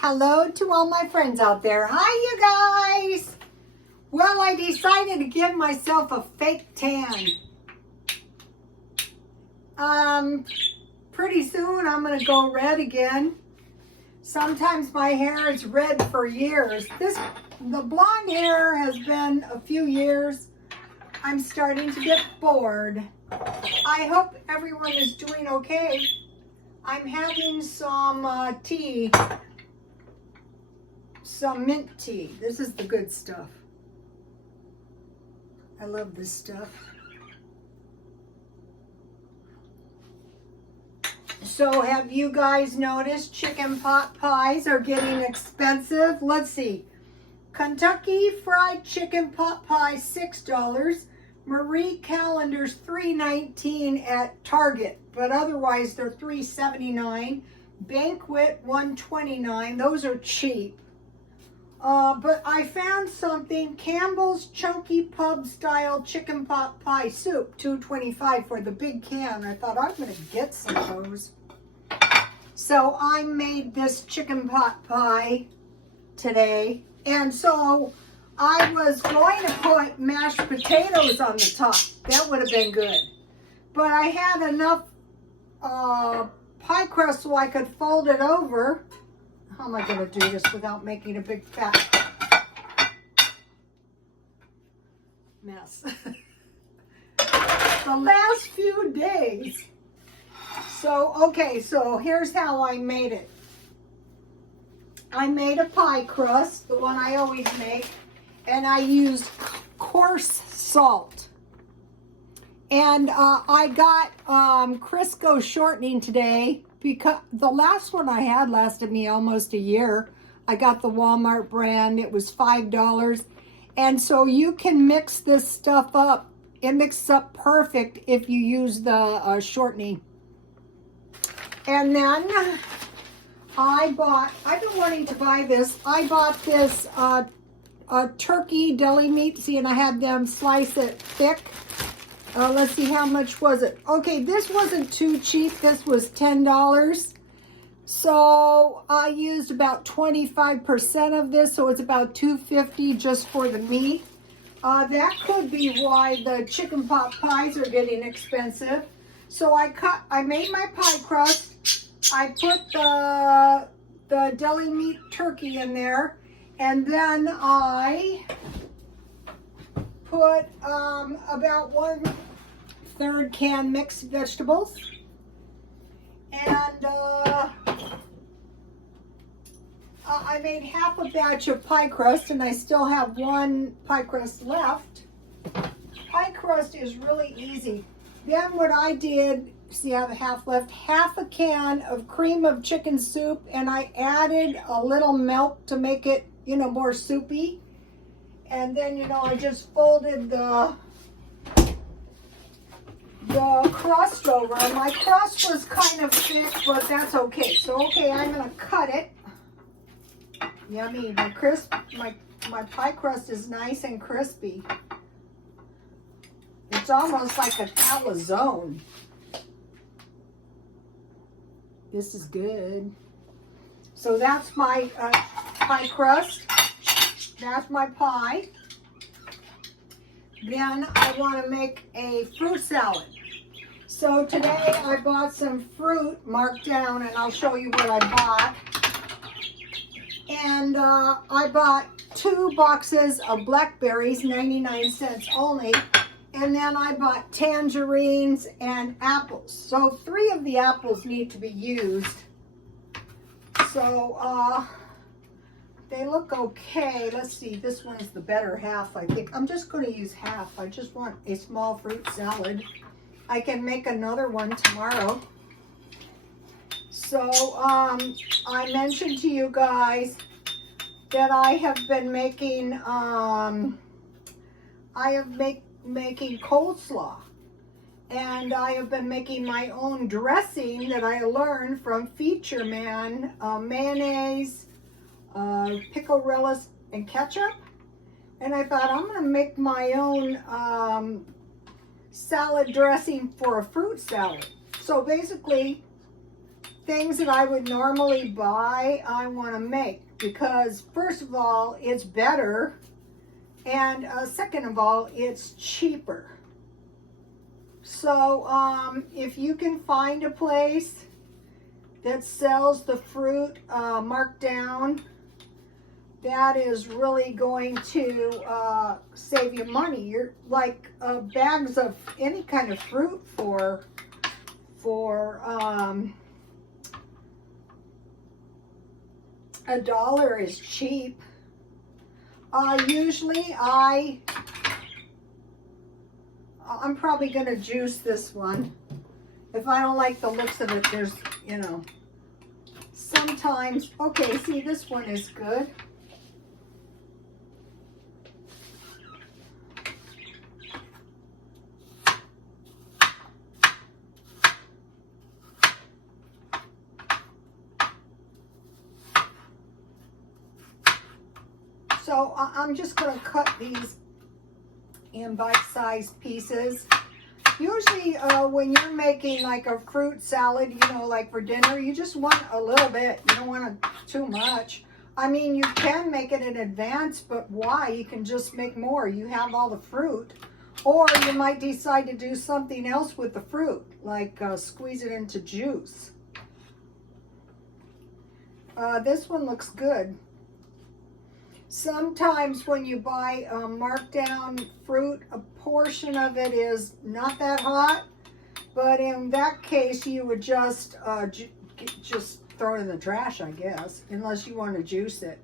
Hello to all my friends out there. Hi, you guys. Well, I decided to give myself a fake tan. Pretty soon I'm going to go red again. Sometimes my hair is red for years. The blonde hair has been a few years. I'm starting to get bored. I hope everyone is doing okay. I'm having some tea. Some mint tea. This is the good stuff. I love this stuff. So have you guys noticed chicken pot pies are getting expensive? Let's see. Kentucky Fried Chicken Pot Pie, $6. Marie Callender's $3.19 at Target, but otherwise they're $3.79. Banquet, $1.29. Those are cheap. But I found something, Campbell's Chunky Pub Style Chicken Pot Pie Soup, $2.25 for the big can. I thought I'm going to get some of those. So I made this chicken pot pie today. And so I was going to put mashed potatoes on the top. That would have been good. But I had enough pie crust so I could fold it over. How am I going to do this without making a big fat mess? The last few days. So, okay, so here's how I made it. I made a pie crust, the one I always make, and I used coarse salt. And I got Crisco shortening today, because the last one I had lasted me almost a year. I got the Walmart brand. It was $5. And so you can mix this stuff up. It mixes up perfect if you use the shortening. And then I've been wanting to buy this. I bought this turkey deli meat. See, and I had them slice it thick. Let's see, how much was it? Okay, this wasn't too cheap. This was $10. So I used about 25% of this, so it's about $2.50 just for the meat. That could be why the chicken pot pies are getting expensive. So I made my pie crust. I put the deli meat turkey in there, and then I put about 1/3 can mixed vegetables, and I made half a batch of pie crust, and I still have one pie crust left. Pie crust is really easy. Then what I did, see, I have half left, half a can of cream of chicken soup, and I added a little milk to make it, more soupy. And then, I just folded the crust over. My crust was kind of thick, but that's okay. So, okay, I'm going to cut it. Yummy. My pie crust is nice and crispy. It's almost like a calzone. This is good. So that's my pie crust. That's my pie. Then I want to make a fruit salad. So today I bought some fruit marked down, and I'll show you what I bought. And I bought 2 boxes of blackberries, 99 cents only. And then I bought tangerines and apples. So 3 of the apples need to be used. So they look okay. Let's see, this one's the better half, I think. I'm just going to use half. I just want a small fruit salad. I can make another one tomorrow. So I mentioned to you guys that I have been making making coleslaw, and I have been making my own dressing that I learned from Feature Man, mayonnaise, pickle relish, and ketchup. And I thought, I'm going to make my own salad dressing for a fruit salad. So basically things that I would normally buy, I want to make, because first of all, it's better, and second of all, it's cheaper. So if you can find a place that sells the fruit marked down, that is really going to save you money. You're like bags of any kind of fruit for $1 is cheap. Usually I'm probably going to juice this one. If I don't like the looks of it, there's, you know, sometimes, okay, see, this one is good. So I'm just going to cut these in bite-sized pieces. Usually when you're making like a fruit salad, you know, like for dinner, you just want a little bit. You don't want too much. I mean, you can make it in advance, but why? You can just make more. You have all the fruit. Or you might decide to do something else with the fruit, like squeeze it into juice. This one looks good. Sometimes when you buy marked down fruit, a portion of it is not that hot, but in that case you would just throw it in the trash, I guess, unless you want to juice it.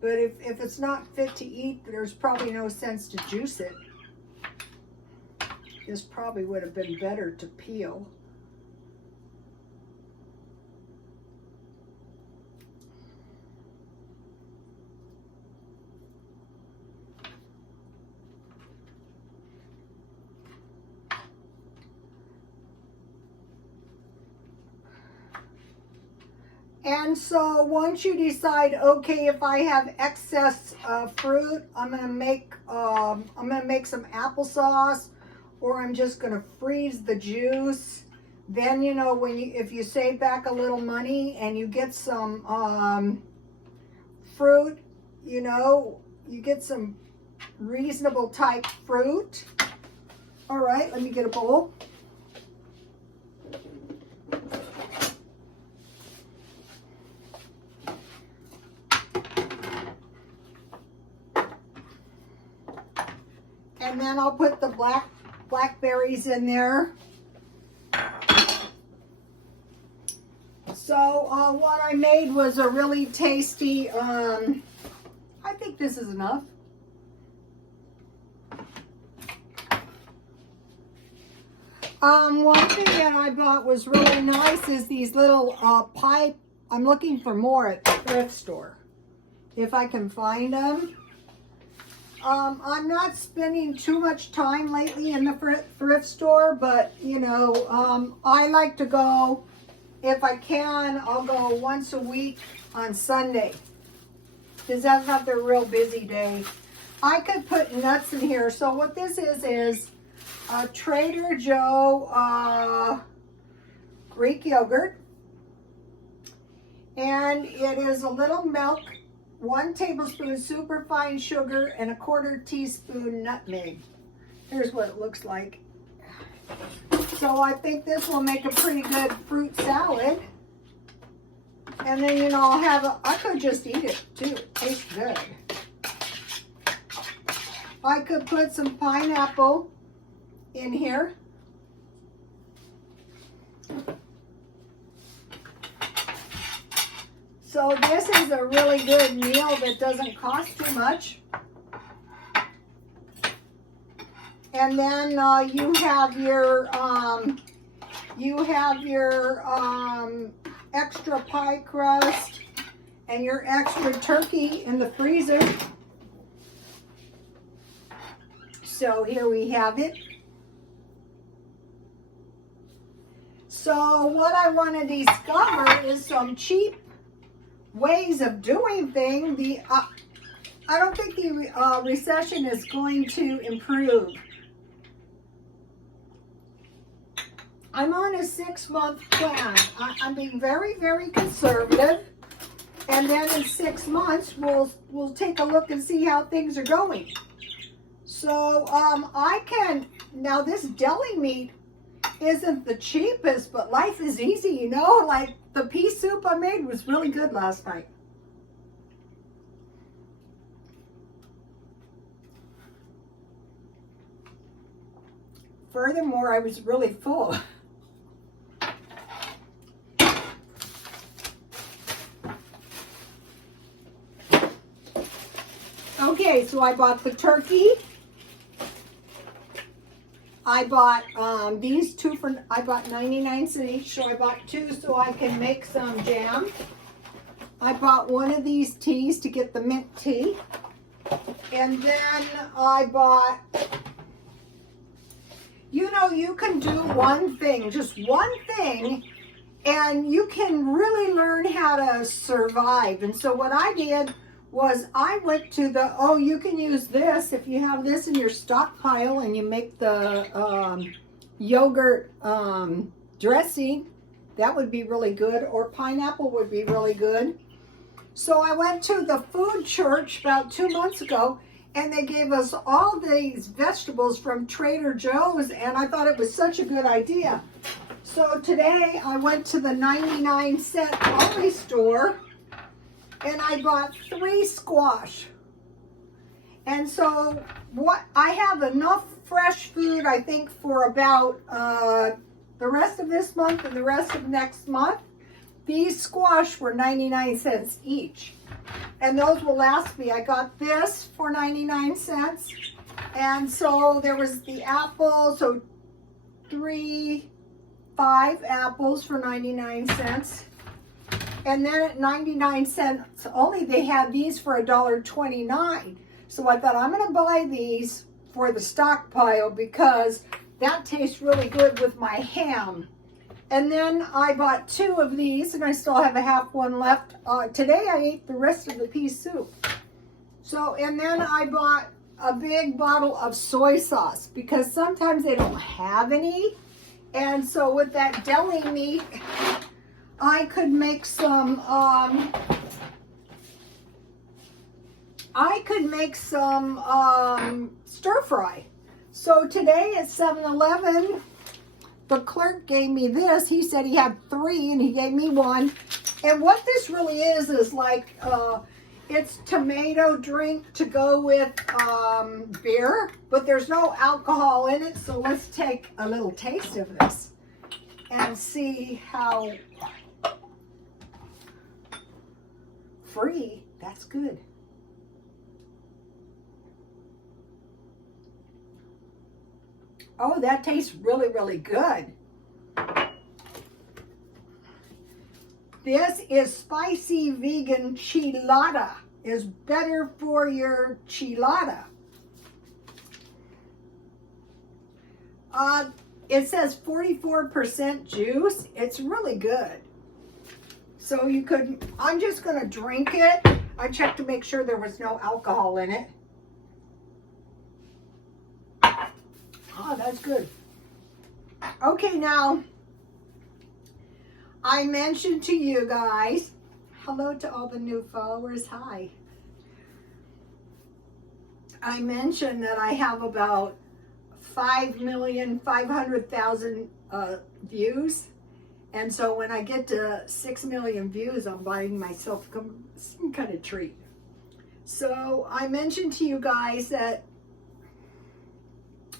But if it's not fit to eat, there's probably no sense to juice it. This probably would have been better to peel. And so once you decide, okay, if I have excess fruit, I'm gonna make some applesauce, or I'm just gonna freeze the juice. Then, you know, if you save back a little money and you get some fruit, you know, you get some reasonable type fruit. All right, let me get a bowl. And then I'll put the blackberries in there. So what I made was a really tasty, I think this is enough. One thing that I bought was really nice is these little pipe. I'm looking for more at the thrift store, if I can find them. I'm not spending too much time lately in the thrift store, but you know, I like to go, if I can, I'll go once a week on Sunday, because that's not their real busy day. I could put nuts in here. So what this is Trader Joe Greek yogurt, and it is a little milk, 1 tablespoon superfine sugar, and 1/4 teaspoon nutmeg. Here's what it looks like. So I think this will make a pretty good fruit salad. And then, you know, I could just eat it too. It tastes good. I could put some pineapple in here. So this is a really good meal that doesn't cost too much. And then you have your extra pie crust and your extra turkey in the freezer. So here we have it. So what I want to discover is some cheap ways of doing things. I don't think the recession is going to improve. I'm on a 6-month plan. I'm being very, very conservative. And then in 6 months, we'll take a look and see how things are going. So now this deli meat isn't the cheapest, but life is easy, you know? Like the pea soup I made was really good last night. Furthermore, I was really full. Okay, so I bought the turkey. I bought these two I bought 99 cents each, so I bought 2 so I can make some jam. I bought one of these teas to get the mint tea. And then I bought, you know, you can do one thing, just one thing, and you can really learn how to survive. And so what I did was I went to the, you can use this if you have this in your stockpile and you make the yogurt dressing. That would be really good, or pineapple would be really good. So I went to the food church about 2 months ago, and they gave us all these vegetables from Trader Joe's, and I thought it was such a good idea. So today I went to the 99-cent Aldi store, and I bought 3 squash. And so I have enough fresh food, I think, for about the rest of this month and the rest of next month. These squash were 99 cents each, and those will last me. I got this for 99 cents, and so there was the apple, so 5 apples for 99 cents. And then at 99 cents only, they had these for $1.29. So I thought, I'm going to buy these for the stockpile because that tastes really good with my ham. And then I bought 2 of these, and I still have a half one left. Today I ate the rest of the pea soup. So, and then I bought a big bottle of soy sauce because sometimes they don't have any. And so with that deli meat, I could make some, stir fry. So today at 7-Eleven, the clerk gave me this. He said he had 3 and he gave me 1. And what this really is like, it's tomato drink to go with beer, but there's no alcohol in it. So let's take a little taste of this and see how free. That's good. Oh, that tastes really, really good. This is spicy vegan chilada. Is better for your chilada. It says 44% juice. It's really good. So you could, I'm just going to drink it. I checked to make sure there was no alcohol in it. Oh, that's good. Okay, now, I mentioned to you guys, hello to all the new followers, hi. I mentioned that I have about 5,500,000 views. And so when I get to 6 million views, I'm buying myself some kind of treat. So I mentioned to you guys that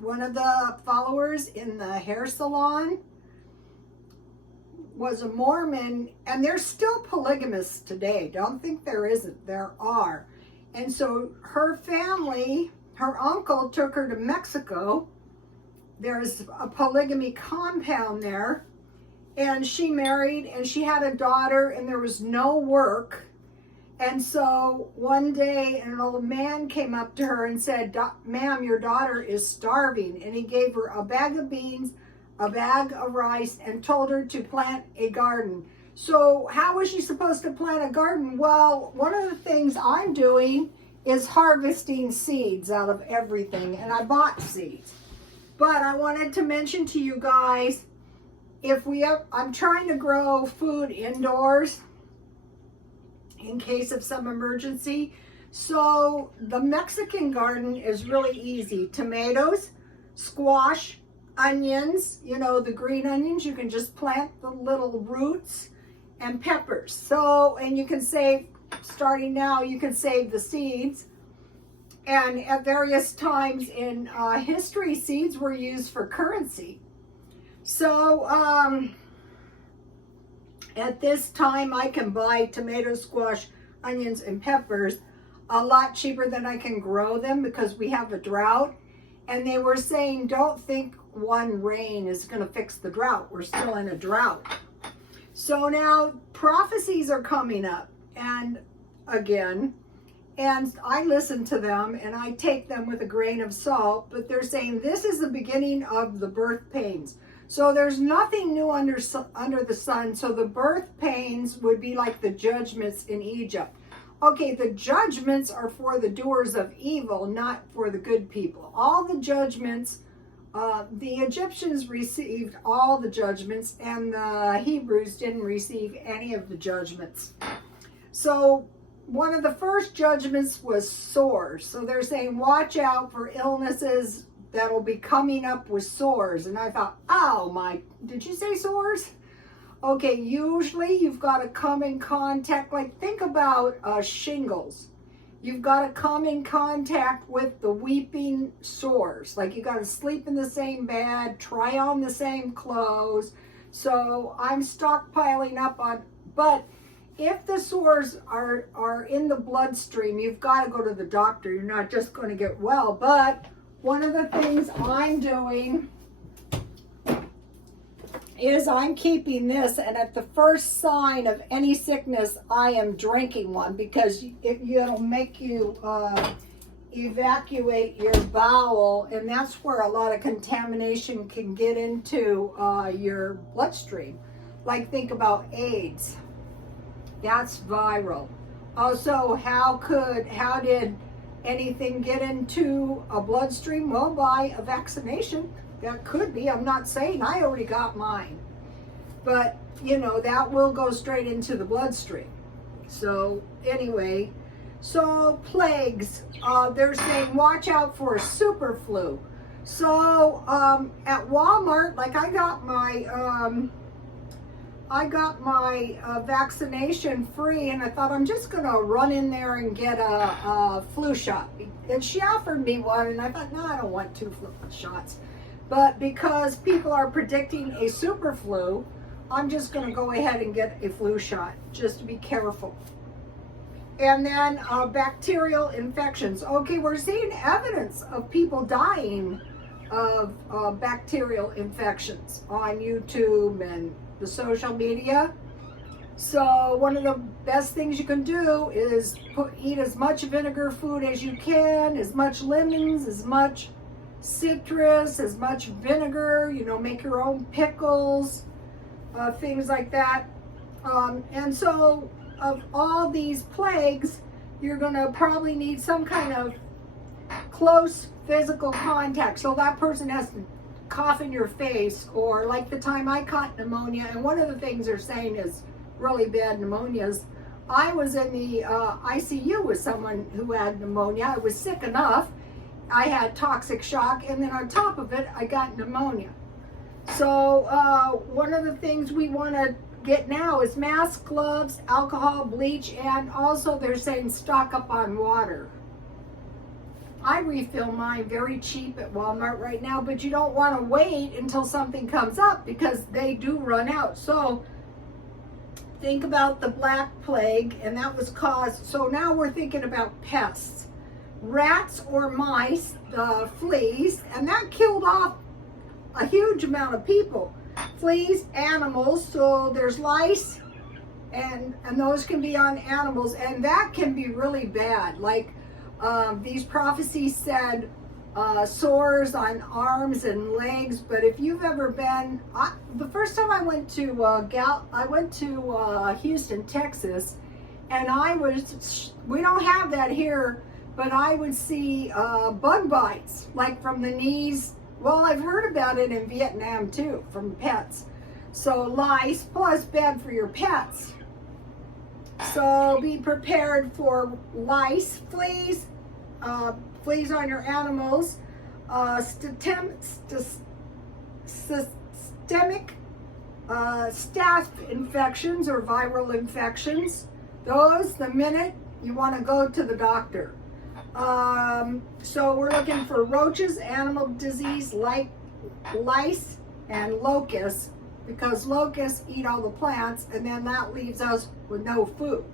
one of the followers in the hair salon was a Mormon, and they're still polygamous today. Don't think there isn't, there are. And so her family, her uncle took her to Mexico. There's a polygamy compound there. And she married, and she had a daughter, and there was no work. And so one day an old man came up to her and said, "Ma'am, your daughter is starving." And he gave her a bag of beans, a bag of rice, and told her to plant a garden. So how was she supposed to plant a garden? Well, one of the things I'm doing is harvesting seeds out of everything, and I bought seeds. But I wanted to mention to you guys I'm trying to grow food indoors in case of some emergency. So the Mexican garden is really easy. Tomatoes, squash, onions, you know, the green onions, you can just plant the little roots, and peppers. So, and you can save, starting now, you can save the seeds. And at various times in history, seeds were used for currency. So at this time, I can buy tomatoes, squash, onions, and peppers a lot cheaper than I can grow them because we have a drought. And they were saying, don't think one rain is going to fix the drought. We're still in a drought. So now prophecies are coming up, and again, and I listen to them and I take them with a grain of salt, but they're saying this is the beginning of the birth pains. So there's nothing new under the sun. So the birth pains would be like the judgments in Egypt. Okay, the judgments are for the doers of evil, not for the good people. All the judgments, the Egyptians received all the judgments, and the Hebrews didn't receive any of the judgments. So one of the first judgments was sores. So they're saying, watch out for illnesses that will be coming up with sores. And I thought, oh my, did you say sores? Okay, usually you've got to come in contact, like think about shingles. You've got to come in contact with the weeping sores. Like you got to sleep in the same bed, try on the same clothes. So I'm stockpiling up on, but if the sores are in the bloodstream, you've got to go to the doctor. You're not just going to get well. But one of the things I'm doing is I'm keeping this, and at the first sign of any sickness, I am drinking one because it'll make you evacuate your bowel, and that's where a lot of contamination can get into your bloodstream. Like think about AIDS. That's viral. Also, how did anything get into a bloodstream? Well, by a vaccination. That could be. I'm not saying I already got mine. But, you know, that will go straight into the bloodstream. So, anyway. So, plagues. They're saying watch out for a super flu. So, at Walmart, like I got my vaccination free, and I thought I'm just going to run in there and get a flu shot. And she offered me one, and I thought, no, I don't want 2 flu shots. But because people are predicting a super flu, I'm just going to go ahead and get a flu shot, just to be careful. And then bacterial infections. Okay, we're seeing evidence of people dying of bacterial infections on YouTube and the social media. So one of the best things you can do is eat as much vinegar food as you can, as much lemons, as much citrus, as much vinegar, you know, make your own pickles, things like that. And so of all these plagues, you're going to probably need some kind of close physical contact. So that person has to cough in your face, or like the time I caught pneumonia, and one of the things they're saying is really bad pneumonias. I was in the ICU with someone who had pneumonia. I was sick enough. I had toxic shock, and then on top of it, I got pneumonia. So one of the things we want to get now is masks, gloves, alcohol, bleach, and also they're saying stock up on water. I refill mine very cheap at Walmart right now, but you don't want to wait until something comes up because they do run out. So think about the Black Plague, and that was caused, so now we're thinking about pests. Rats or mice, the fleas, and that killed off a huge amount of people. Fleas, animals, so there's lice, and those can be on animals, and that can be really bad. Like these prophecies said sores on arms and legs, but if you've ever been, the first time I went to Houston, Texas, and we don't have that here, but I would see bug bites, like from the knees. Well, I've heard about it in Vietnam too, from pets. So lice, plus bad for your pets. So be prepared for lice, fleas, fleas on your animals, systemic staph infections or viral infections. Those, the minute you want to go to the doctor. So we're looking for roaches, animal disease like lice, and locusts, because locusts eat all the plants, and then that leaves us with no food.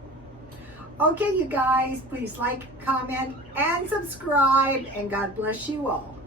Okay, you guys, please like, comment, and subscribe, and God bless you all.